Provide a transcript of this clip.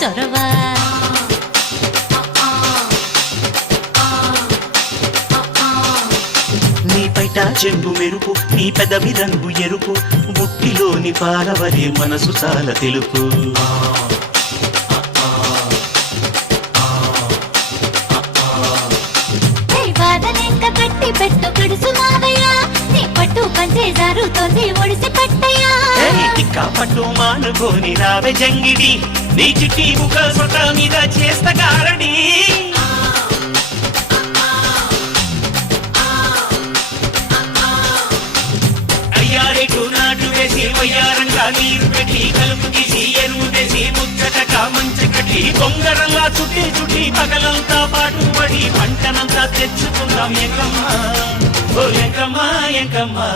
చొరవ నీ పైట చెంగు మెరుపు నీ పెదవి రంగు ఎరుపు బుట్టిలోని పాలవలే మనసు చాలా తెలుపు కట్టి పెట్టు గడుసు మావయ్యా నీ పట్టు పంచే జారుతోంది ఒడిసి పట్టయ్యా టిక్కా పట్టు మానుకోని రావే జంగిడి నీ చిట్టి ముఖ సొట మీద చేస్త గారడి అయ్యారెటు నాటు వేసి వయ్యారంగా నీరు పెట్టి కలుపు తీసి ఎరువు వేసి ముచ్చటగా మంచకటి బొంగరంగా చుట్టి చుట్టి పగలంతా పాటు పడి పంటనంతా తెచ్చుకుందాం ఎంకమ్మా ఓ ఎంకమ్మా ఎంకమ్మా